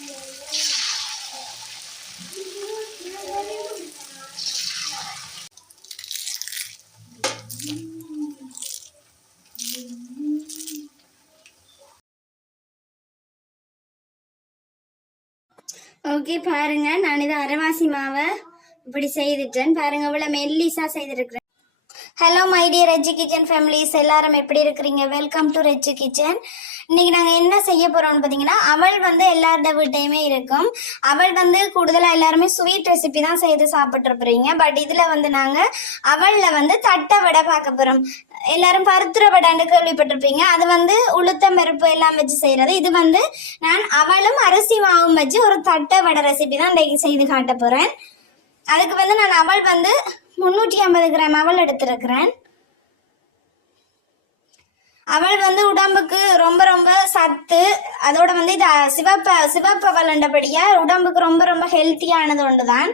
Okay பாருங்க, நான் இதை அரைவாசி மாவை இப்படி செய்துட்டேன் பாருங்க, இவ்வளவு மெல்லிசா செய்திருக்கிறேன். Hello my dear Regi kitchen families, எல்லாரும் எப்படி இருக்கிறீங்க? Welcome to Regi kitchen. இன்னைக்கு நாங்கள் என்ன செய்ய போறோம்னு பார்த்தீங்கன்னா, அவள் வந்து எல்லாரோட வீட்டையுமே இருக்கும். அவள் வந்து கூடுதலாக எல்லாருமே ஸ்வீட் ரெசிபி தான் செய்து சாப்பிட்ருப்பீங்க. பட் இதில் வந்து நாங்கள் அவளில் வந்து தட்டை வடை பார்க்க போகிறோம். எல்லாரும் பருத்துற வடைன்னு கேள்விப்பட்டிருப்பீங்க. அது வந்து உளுத்தம் பருப்பு எல்லாம் வச்சு செய்கிறது. இது வந்து நான் அவளும் அரிசி மாவும் வச்சு ஒரு தட்டை வடை ரெசிபி தான் இன்றைக்கு செய்து காட்ட போகிறேன். அதுக்கு வந்து நான் அவள் வந்து 350 கிராம் அவள் எடுத்திருக்கிறேன். அவள் வந்து உடம்புக்கு ரொம்ப ரொம்ப சத்து. அதோட வந்து இது சிவப்பு அவள்ன்றபடியா உடம்புக்கு ரொம்ப ரொம்ப ஹெல்த்தியானது ஒன்று தான்.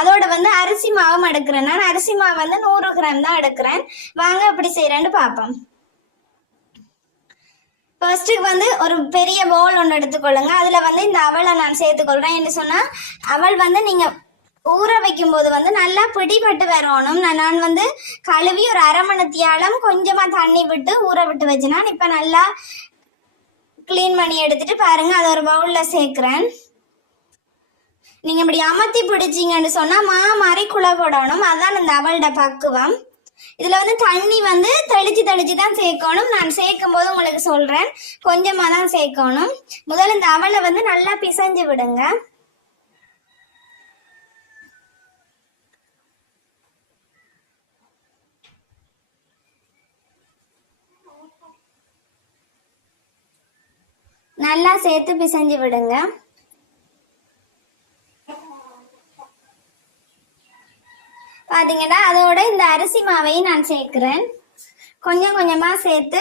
அதோட வந்து அரிசி மாவும் எடுக்கிறேன். நான் அரிசி மாவு வந்து 100 கிராம் தான் எடுக்கிறேன். வாங்க எப்படி செய்யறேன்னு பார்ப்போம். ஃபர்ஸ்ட்டுக்கு வந்து ஒரு பெரிய பவுல் ஒன்று எடுத்துக்கொள்ளுங்க. அதில் வந்து இந்த அவளை நான் சேர்த்துக்கொள்கிறேன். என்ன சொன்னால், அவள் வந்து நீங்கள் ஊற வைக்கும் போது வந்து நல்லா பிடிபட்டு வரணும். நான் வந்து கழுவி ஒரு அரை மணித்தியாலம் கொஞ்சமாக தண்ணி விட்டு ஊற விட்டு வச்சுனா இப்போ நல்லா கிளீன் பண்ணி எடுத்துட்டு பாருங்க, அதை ஒரு பவுலில் சேர்க்குறேன். நீங்கள் இப்படி அமர்த்தி பிடிச்சிங்கன்னு சொன்னால் மாதிரி குழ போடணும். அதுதான் இந்த அவளோட பக்குவம். இதில் வந்து தண்ணி வந்து தெளிச்சு தான் சேர்க்கணும். நான் சேர்க்கும் போது உங்களுக்கு சொல்கிறேன், கொஞ்சமாக தான் சேர்க்கணும். முதல்ல இந்த அவளை வந்து நல்லா பிசைஞ்சு விடுங்க. நல்லா சேர்த்து பிசைஞ்சு விடுங்க. பாத்தீங்கன்னா அதோட இந்த அரிசி மாவையும் நான் சேர்க்கிறேன். கொஞ்சம் கொஞ்சமா சேர்த்து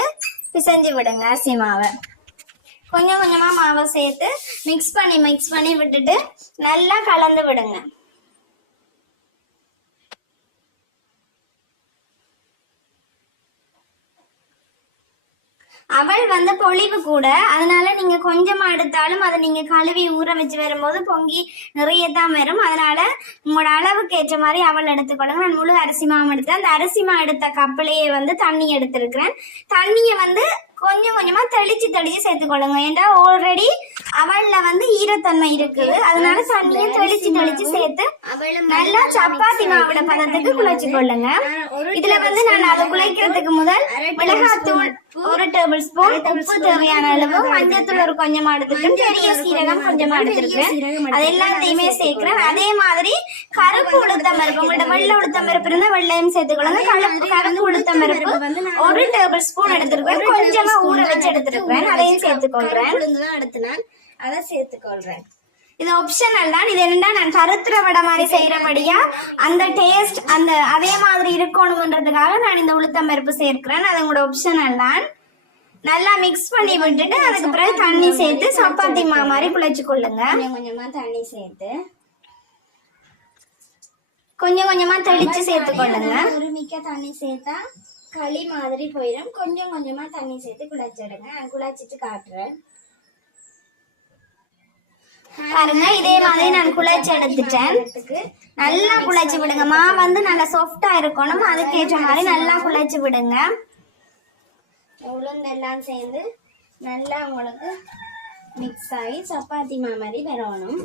பிசைஞ்சு விடுங்க. அரிசி மாவை கொஞ்சம் கொஞ்சமா மாவை சேர்த்து மிக்ஸ் பண்ணி விட்டுட்டு நல்லா கலந்து விடுங்க. அவள் வந்து பொழிவு கூட, அதனால நீங்க கொஞ்சமா எடுத்தாலும் அதை நீங்க கழுவி ஊற வச்சு வரும்போது பொங்கி நிறைய தான் வரும். அதனால உங்களோட அளவுக்கு ஏற்ற மாதிரி அவள் எடுத்துக்கொள்ளுங்க. நான் முழு அரிசி மாவு எடுத்தேன். அந்த அரிசி மாவு எடுத்த கப்பிலேயே வந்து தண்ணி எடுத்திருக்கிறேன். தண்ணியை வந்து கொஞ்சம் கொஞ்சமா தெளிச்சு சேர்த்துக்கொள்ளுங்க. ஏன்னா ஆல்ரெடி அவள்ல வந்து ஈரத்தன்மை இருக்குது. அதனால தண்ணியை தெளிச்சு சேர்த்து நல்லா சப்பாத்தி மாவுட பதத்துக்கு குழைச்சு கொள்ளுங்க. இதுல வந்து நான் அதை குழைக்கிறதுக்கு முதல் மிளகாத்தூள் 1 டேபிள் ஸ்பூன், உப்பு தேவையான அளவு, மஞ்சத்தூள் ஒரு கொஞ்சமா எடுத்துக்கிறேன், பெரிய சீரகம் கொஞ்சமா எடுத்துருக்கேன். அது எல்லாத்தையுமே சேர்க்கிறேன். அதே மாதிரி கருப்பு உளுத்தம் பருப்பு, உங்கள்ட்ட வெள்ளை உளுத்தம் பருப்பு இருந்தா வெள்ளையும் சேர்த்துக்கொள்ளுங்க. கருப்பு உளுத்தம் பருப்பு 1 டேபிள் ஸ்பூன் எடுத்துருக்கேன். கொஞ்சமா ஊற வச்சு எடுத்துருக்கேன். அதையும் சேர்த்துக்கொள்றேன். அதை சேர்த்துக்கொள்றேன். இது ஆப்ஷனல் தான். இது என்னன்னா, நான் கருத்துற வடை மாதிரி செய்யறபடியா அந்த டேஸ்ட் அந்த அதே மாதிரி இருக்கணும்ன்றதுக்காக நான் இந்த உளுத்தம் பருப்பு சேர்க்கிறேன். அது உங்களோட ஆப்ஷனல் தான். நல்லா மிக்ஸ் பண்ணி விட்டுட்டு அதுக்கு பிறகு தண்ணி சேர்த்து சப்பாத்தி மாவு மாதிரி குழைச்சு கொள்ளுங்க. கொஞ்சமா தண்ணி சேர்த்து கொஞ்சமா தெளிச்சு சேர்த்து கொள்ளுங்க. உரிமிக்க தண்ணி சேர்த்தா களி மாதிரி போயிடும். கொஞ்சமா தண்ணி சேர்த்து குழைச்சிடுங்க. குழைச்சிட்டு காட்டுறேன் பாருங்க. இதே மாதிரி நான் குழைச்சி எடுத்துட்டேன். நல்லா குழைச்சி விடுங்க. மாவு வந்து நல்லா சாஃப்டா இருக்கணும். அதுக்கேற்ற மாதிரி நல்லா குழைச்சி விடுங்க. உளுந்தெல்லாம் சேர்ந்து நல்லா உங்களுக்கு மிக்ஸ் ஆகி சப்பாத்தி மாவு மாதிரி வரணும்.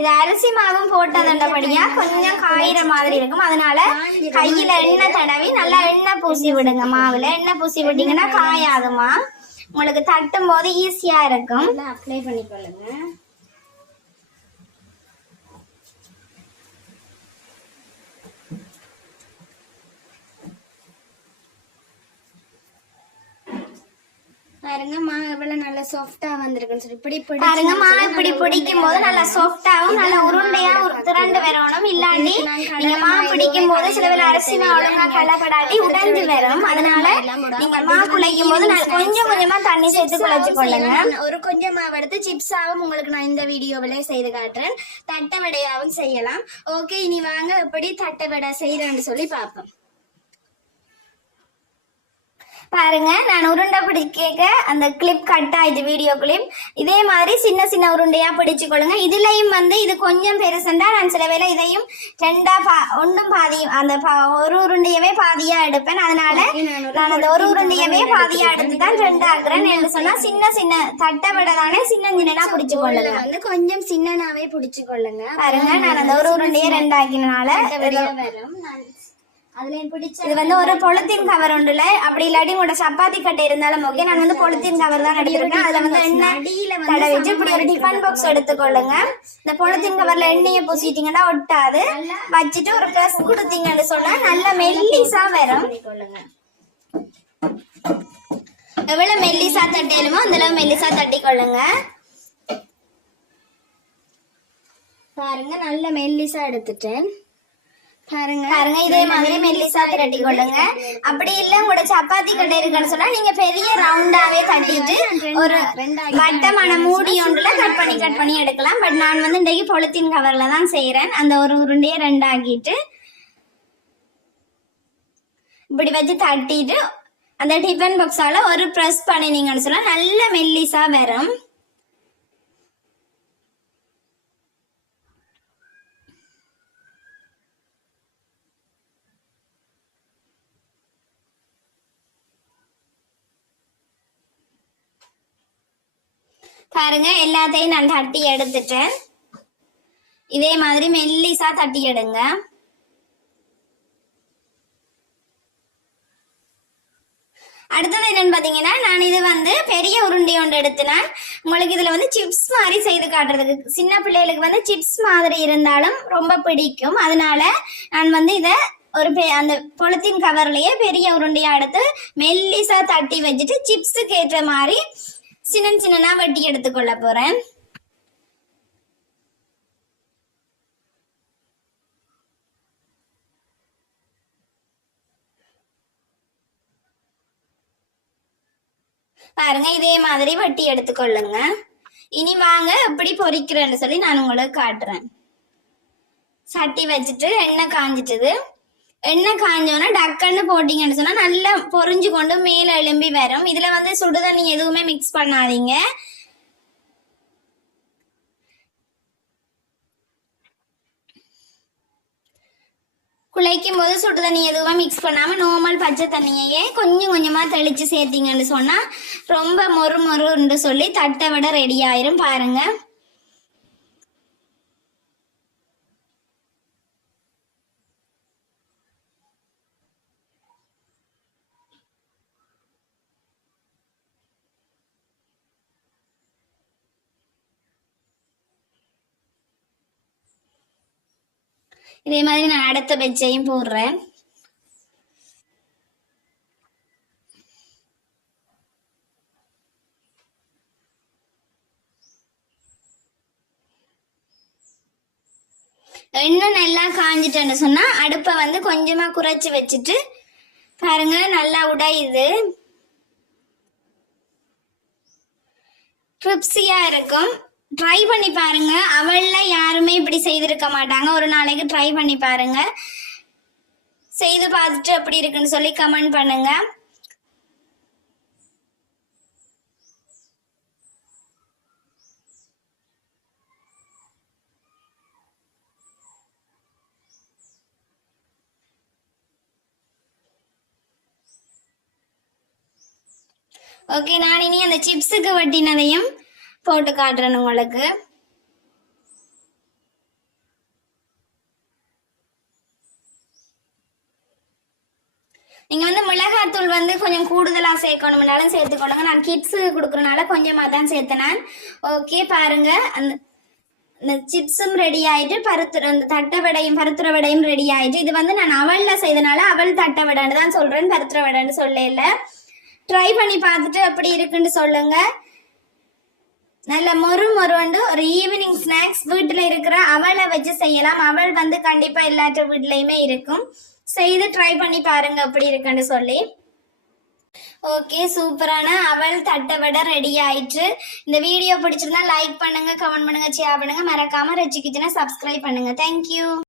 இது அரிசி மாவும் போட்டதுன்றபடியா கொஞ்சம் காயிற மாதிரி இருக்கும். அதனால கையில எண்ணெய் தடவி நல்லா எண்ணெய் பூசி விடுங்க. மாவுல எண்ணெய் பூசி விட்டீங்கன்னா காயாதுமா. உங்களுக்கு தட்டும் போது ஈஸியா இருக்கும். அப்ளை பண்ணிக்கொள்ளுங்க. பாருங்க மாவு எவ்வளவு நல்லா சாஃப்டா வந்திருக்குன்னு சொல்லி இப்படி பாருங்க. மாவு இப்படி பிடிக்கும் போது நல்லா சாஃப்டாவும் நல்லா உருண்டையா திரண்டு வரணும். இல்லாண்டி நீங்க மாவு பிடிக்கும் போது சில பேர் அரிசி மாவு ஒழுங்கா கலப்படாட்டி உடைஞ்சு வரும். அதனால நீங்க மாவு குழைக்கும் போது கொஞ்சமா தண்ணி சேர்த்து குழைச்சு கொள்ளுங்க. ஒரு கொஞ்சம் மாவு எடுத்து சிப்ஸாவும் உங்களுக்கு நான் இந்த வீடியோவிலே செய்து காட்டுறேன். தட்டை வடையாவும் செய்யலாம். ஓகே, இனி வாங்க எப்படி தட்டை வடை செய்யறேன்னு சொல்லி பார்ப்போம். பாருங்க நான் உருண்டை பிடிக்க அந்த கிளிப் கட் ஆயிடுச்சு, வீடியோ கிளிப். இதே மாதிரி சின்ன சின்ன உருண்டையா பிடிச்சு கொள்ளுங்க. இதுலயும் வந்து இது கொஞ்சம் பெருசுண்டா நான் சில வேளை இதையும் ரெண்டா ஒன்றும் பாதி அந்த ஒரு உருண்டையவே பாதியா எடுப்பேன். அதனால நான் அந்த ஒரு உருண்டையவே பாதியா எடுத்து தான் ரெண்டு ஆக்குறேன். என்று சொன்னா சின்ன சின்ன தட்டை விட தானே சின்ன சின்னனா பிடிச்சு கொள்ளுங்க. வந்து கொஞ்சம் சின்னனாவே பிடிச்சு கொள்ளுங்க. பாருங்க நான் அந்த ஒரு உருண்டையே ரெண்டு ஆக்கினால வரும். இது வந்து ஒரு பொலித்தீன் கவர் உண்டுல, அப்படி இல்லாட்டி உங்களோட சப்பாத்தி கட்டை இருந்தாலும் ஓகே. நான் வந்து பொலித்தீன் கவர் தான் எடுத்திருக்கேன். அதுல வந்து எண்ணெய் தடவிட்டு இப்படி ஒரு டிஃபன் பாக்ஸ் எடுத்துக்கொள்ளுங்க. இந்த பொலித்தீன் கவர்ல எண்ணெயை பூசிட்டீங்கன்னா ஒட்டாது. வச்சுட்டு ஒரு ப்ரெஸ் கொடுத்தீங்கன்னு சொன்னா நல்ல மெல்லிசா வரும். எவ்வளவு மெல்லிசா தட்டியலுமோ அந்த அளவு மெல்லிசா தட்டி கொள்ளுங்க. பாருங்க நல்ல மெல்லிசா எடுத்துட்டேன். பாருங்க இதே மாதிரி மெல்லிசா தட்டி கொள்ளுங்க. அப்படி இல்ல உங்களோட சப்பாத்தி கட்டை இருக்குன்னு சொன்னா நீங்க பெரிய ரவுண்டாவே தட்டிட்டு ஒரு வட்டமான மூடி ஒன்றுல கட் பண்ணி எடுக்கலாம். பட் நான் வந்து இன்றைக்கு பொலித்தீன் கவர்ல தான் செய்யறேன். அந்த ஒரு உருண்டையை ரெண்டாக்கிட்டு இப்படி வச்சு தட்டிட்டு அந்த டிஃபன் பாக்ஸால ஒரு ப்ரெஸ் பண்ணினீங்கன்னு சொன்னா நல்ல மெல்லிசா வரும். பாருங்க எல்லாத்தையும் நான் தட்டி எடுத்துட்டேன். இதே மாதிரி மெல்லிசா தட்டி எடுங்க. அடுத்தது என்னன்னு பாத்தீங்கன்னா நான் இது வந்து பெரிய உருண்டை ஒன்று எடுத்தினேன். உங்களுக்கு இதுல வந்து சிப்ஸ் மாதிரி செய்து காட்டுறதுக்கு, சின்ன பிள்ளைகளுக்கு வந்து சிப்ஸ் மாதிரி இருந்தாலும் ரொம்ப பிடிக்கும். அதனால நான் வந்து இதை ஒரு அந்த பொலித்தீன் கவர்லயே பெரிய உருண்டையா எடுத்து மெல்லிசா தட்டி வச்சுட்டு சிப்ஸுக்கு ஏற்ற மாதிரி சின்ன சின்னனா வெட்டி எடுத்துக்கொள்ள போறேன். பாருங்க இதே மாதிரி வெட்டி எடுத்துக்கொள்ளுங்க. இனி வாங்க எப்படி பொரிக்கிறேன்னு சொல்லி நான் உங்களுக்கு காட்டுறேன். சட்டி வச்சுட்டு எண்ணெய் காஞ்சிட்டது. எண்ணெய் காஞ்சோன்னா டக்குன்னு போட்டீங்கன்னு சொன்னா நல்லா பொரிஞ்சு கொண்டு மேல எழும்பி வரும். இதுல வந்து சுடுதண்ணி எதுவுமே மிக்ஸ் பண்ணாதீங்க. குழைக்கும் போது சுடு தண்ணி எதுவும் மிக்ஸ் பண்ணாம நார்மல் பச்சை தண்ணியையே கொஞ்சம் கொஞ்சமா தெளிச்சு சேர்த்தீங்கன்னு சொன்னா ரொம்ப மொறு மொறுன்னு சொல்லி தட்டை விட ரெடி ஆயிரும். பாருங்க இதே மாதிரி நான் அடுத்த பெச்சையும் போடுறேன். எண்ணெய் நல்லா காஞ்சிட்டேன்னு சொன்னா அடுப்பை வந்து கொஞ்சமா குறைச்சி வச்சுட்டு பாருங்க நல்லா உடையுது. கிரிப்ஸியா இருக்கும். ட்ரை பண்ணி பாருங்க. அவள்ல யாருமே இப்படி செய்திருக்க மாட்டாங்க. ஒரு நாளைக்கு ட்ரை பண்ணி பாருங்க. செய்து பார்த்துட்டு எப்படி இருக்குன்னு சொல்லி கமெண்ட் பண்ணுங்க. ஓகே, நான் இனி அந்த சிப்ஸுக்கு வட்டினதையும் போட்டு காட்டுறேன் உங்களுக்கு. நீங்க வந்து மிளகாத்தூள் வந்து கொஞ்சம் கூடுதலா சேர்க்கணும்னாலும் சேர்த்துக்கொள்ளுங்க. நான் கிட்ஸுக்கு கொடுக்கறனால கொஞ்சமா தான் சேர்த்தேன். ஓகே பாருங்க, அந்த சிப்ஸும் ரெடி ஆயிட்டு அந்த தட்டை வடையும் பருத்துற வடையும் ரெடி ஆயிட்டு. இது வந்து நான் அவல்ல செய்தனால அவல் தட்டை வடைன்னு தான் சொல்றேன், பருத்துற வடைன்னு சொல்லல. ட்ரை பண்ணி பார்த்துட்டு எப்படி இருக்குன்னு சொல்லுங்க. நல்ல மொறு மொறுண்டு ஒரு ஈவினிங் ஸ்நாக்ஸ் வீட்டுல இருக்கிற அவலை வச்சு செய்யலாம். அவல் வந்து கண்டிப்பா எல்லாற்ற வீட்லயுமே இருக்கும். செய்து ட்ரை பண்ணி பாருங்க எப்படி இருக்குன்னு சொல்லி. ஓகே, சூப்பரான அவல் தட்டை வடை ரெடி ஆயிட்டு. இந்த வீடியோ பிடிச்சிருந்தா லைக் பண்ணுங்க, கமெண்ட் பண்ணுங்க, ஷேர் பண்ணுங்க. மறக்காம ரச்சி கிச்சனை சப்ஸ்கிரைப் பண்ணுங்க. தேங்க்யூ.